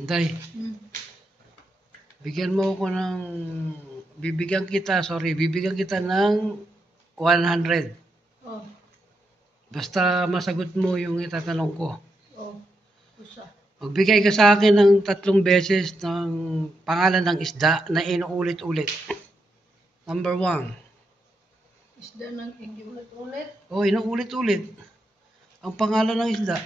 Hinday, Hmm. bibigyan kita ng 100. Oh. Basta masagot mo yung itatanong ko. Oh. Usa. Magbigay ka sa akin ng 3 beses ng pangalan ng isda na inuulit-ulit. Number 1. Isda ng ulit-ulit. Oh, inuulit-ulit. Ang pangalan ng isda.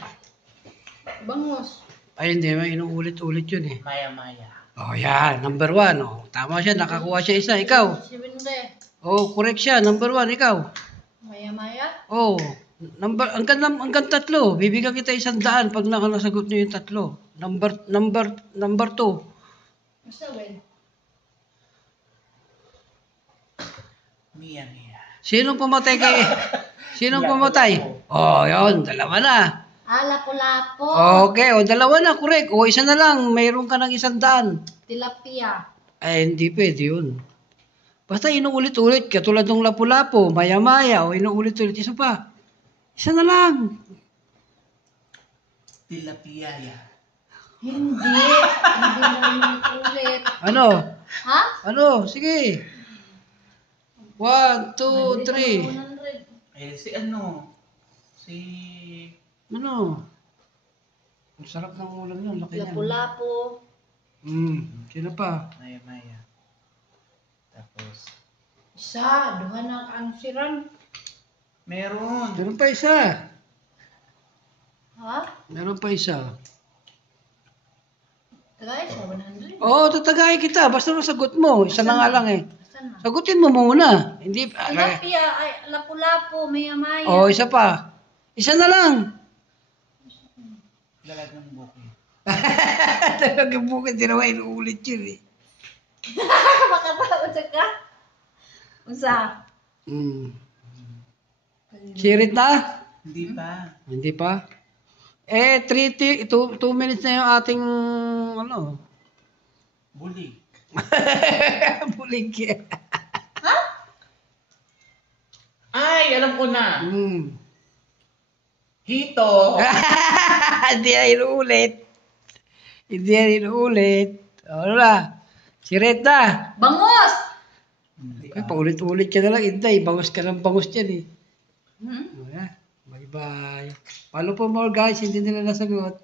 Bangos. Ay, hindi. May inuulit-ulit yun eh. Maya-maya. Oh, yan. Number 1. Oh. Tama siya. Nakakuha siya isa. Ikaw. Si Binde. Oh, correct siya. Number 1. Ikaw. Maya-maya. Oh. Hanggang 3. Bibigyan kita 100 pag nakanasagot niyo yung 3. Number 2. Basta well. Mia-mia. Sinong pumatay? Oh, yun. Dalawa na. Lapu-lapu. Okay. O, dalawa na. Correct. O, isa na lang. Mayroon ka ng 100. Tilapia. Ay, hindi pwede yun. Basta inuulit-ulit. Katulad ng lapu-lapu, maya-maya, o inuulit-ulit. Isa pa. Isa na lang. Tilapia. Hindi. Hindi na ulit. Ano? Ha? Ano? Sige. 1, 2, 3. 100. Si ano? Si... Ano? Ang sarap ng ulam yun. Laki niyan. Lapu-lapu. Sino pa? Maya-maya. Tapos... Isa. Duha na ang siran. Meron. Meron pa isa. Ha? Meron pa isa. Tagay siya. 100. Oo, tatagay kita. Basta masagot mo. Isa na nga lang eh. Basta na. Sagutin mo muna. Hindi... Tilapia. Ay, lapu-lapu. Maya-maya. Oo, isa pa. Isa na lang. Dalagang bukid. Talagang bukid. Di naman inuulit yun eh. Baka ba? Unsa ka? Unsa? Sirit na? Hindi pa. Hindi pa? 2 minutes na yung ating, ano, Bulig. bulig. Ay, alam ko na. Mm. Hito. Hindi na inuulit. Hindi na inuulit. Ano na? Sirit na. Bangos! Ay, paulit-ulit ka na lang. Hindi, bangus ka ng bangus dyan eh. Hmm? Bye-bye. Follow for more guys, hindi nila nasagot.